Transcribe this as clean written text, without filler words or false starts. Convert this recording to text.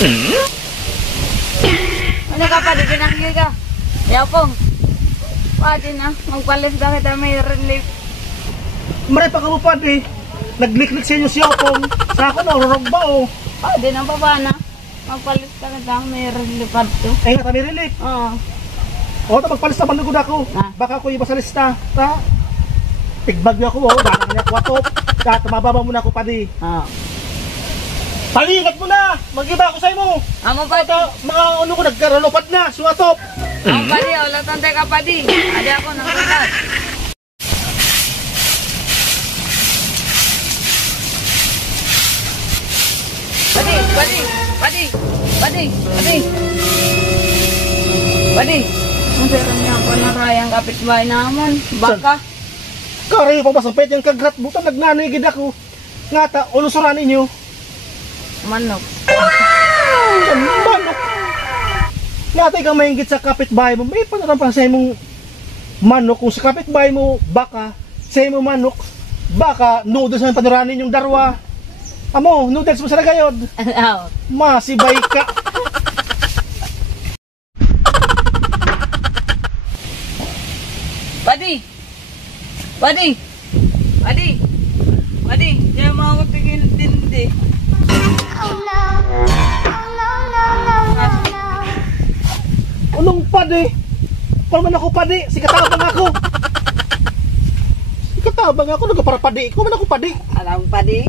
Ano ka pa, di pinakil ka? Yapong. Pwede na, magpalis ka kita may relief. Maray pa ka mo pwede. Nagliklik sa inyo si Opong. Sa ako na, ururog ba o? Pwede na pa ba na? Magpalis ka kita may relief to. Eh nga kami relief. Oo. O, magpalis na panugod ako. Baka ako iba sa lista. Ta? Pigbagyo ako o, baka kanya kwatop. Kaya tumababa muna ako pwede. Oo. Palingat mo na! Mag-iba ako sa imo! Amo pa di. Mga ano ko, nagkaralopad na, suwatop! Amo pa di, wala tante ka pa di. Adi ako nagsulat. Padi, padi, padi, padi, padi. Padi. Masira niya ako na rayang kapitbahay naman. Baka. Karayo pa ba sa pet yung kagrat buta, nagnanigid ako. Ngata, ulusuran ninyo. Manok. Manok! Ngata ikaw mahingit sa kapitbahay mo, may panarampan sa imong manok. Kung sa kapitbahay mo, baka, sa imong manok, baka, noodles ang panuranin yung darwa. Amo, noodles mo sa nagayod. Masibay ka. Padi! Padi! Padi! Padi! Diyan mo ako tigil dindi. Anong padi? Kung man ako padi, sikatabang ako. Sikatabang ako, nagparapadi. Kung man ako padi. Alam padi?